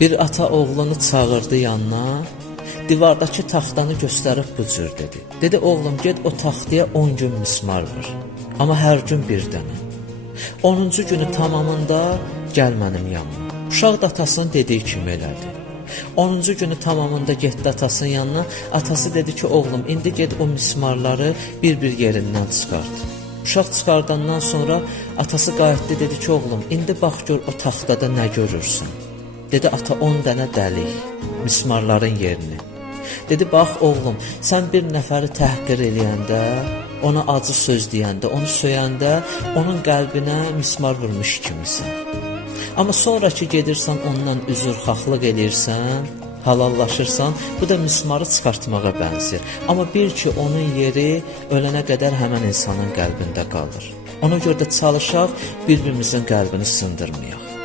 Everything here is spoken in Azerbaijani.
Bir ata oğlunu çağırdı yanına, divardakı taxtanı göstərib bu cür dedi. Dedi, oğlum get o taxtaya 10 gün mismar vur. Amma hər gün bir dənə. 10-cu günü tamamında gəl mənim yanıma. Uşaq da atasının dediyi kimi elədi. 10-cu günü tamamında getdi atasının yanına. Atası dedi ki, oğlum indi get o mismarları bir-bir yerindən çıxart. Uşaq çıxardandan sonra atası qayıtdı dedi ki, oğlum indi bax gör o taxtada nə görürsən. Dedi, ata 10 dənə dəlik, mismarların yerini. Dedi, bax oğlum, sən bir nəfəri təhqir eləyəndə, ona acı söz deyəndə, onu söyəndə, onun qəlbinə mismar vurmuş kimisən. Amma sonra ki gedirsən ondan üzrxahlıq eləyirsən, halallaşırsan, bu da mismarı çıxartmağa bənzir. Amma bil ki, onun yeri ölənə qədər həmən insanın qəlbində qalır. Ona görə də çalışaq bir-birimizin qəlbini sındırmayaq.